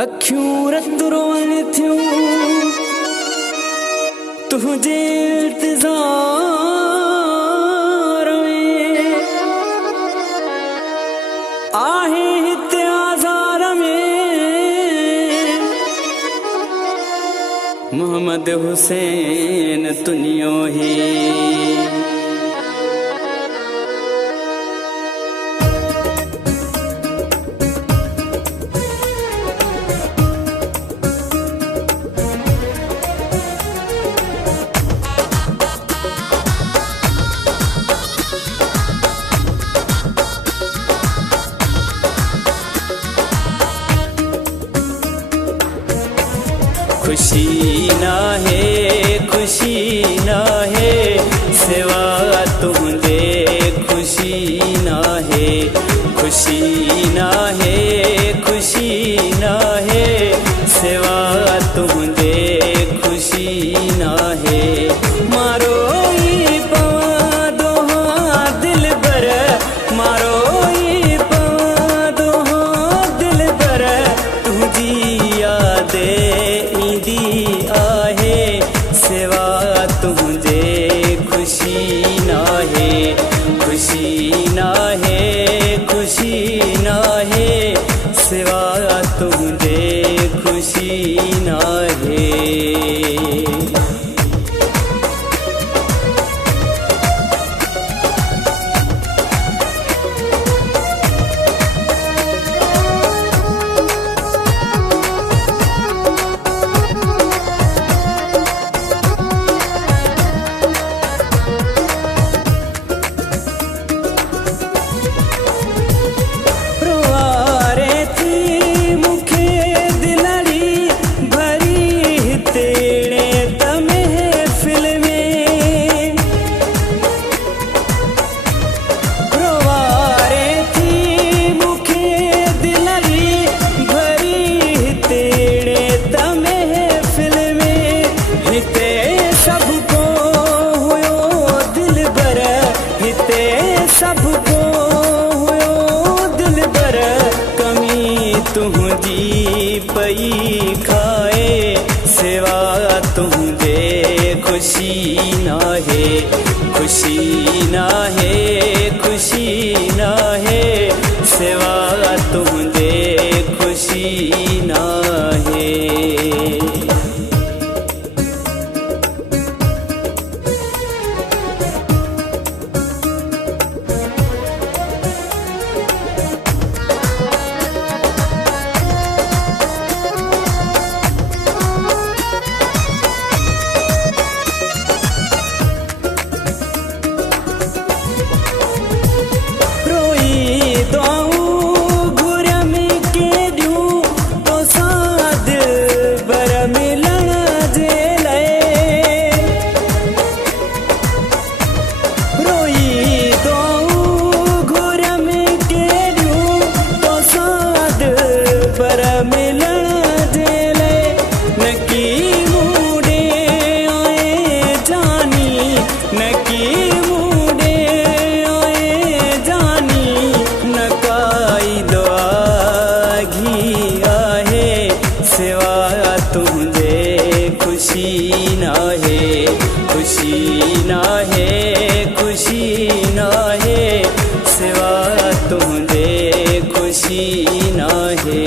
अखियूं रत रोअण थियूं तुंहिंजे इंतज़ार में आहे हिते आज़ार में मोहम्मद हुसैन तुनियो ही खुशी ना है सिवा तुझे खुशी ना है सिवा तुझे खुशी ना है मारो ई पवंदो दिल बर मारो ई पवंदो दिल बर तुझी याद आहे सिवा तुझे खुशी ना है सिवा तुझे खुशी ना है। सबको हुयो दिल बर कमी तुझी पई खाए सिवा तुझे खुशी ना है सिवा तुझे खुशी ना है। खुशी ना है सिवा तुझे खुशी ना है।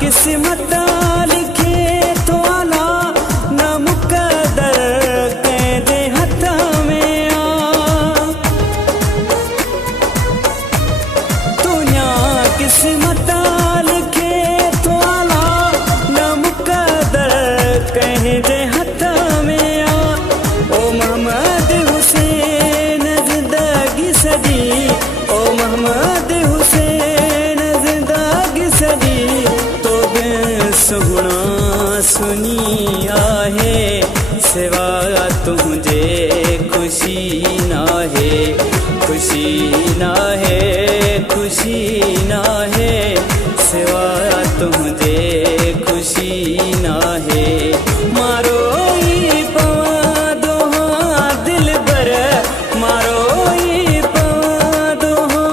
किस्मत लिखे तो आला न मुकदर कहदे हथ में आ दुनिया किस्मत लिखे तो आला न मुकदर कहदे हथ में आ ओ मोहम्मद हुसैन जिंदगी सदी ओ मोहम्मद हुसैन जिंदगी सदी सुना सुनी आहे सिवा तुझे खुशी ना है, खुशी ना है, खुशी ना है, सिवा तुझे खुशी ना है। मारो ई पवा दोहा दिल बर, मारो ई पवा दोहा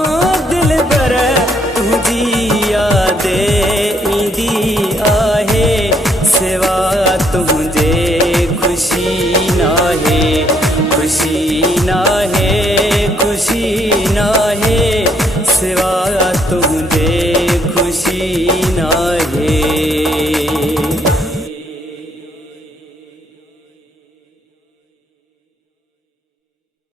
दिल बर, तुझी यादे ईंदी आहे, सिवा तुझे खुशी ना है, खुशी ना है, खुशी ना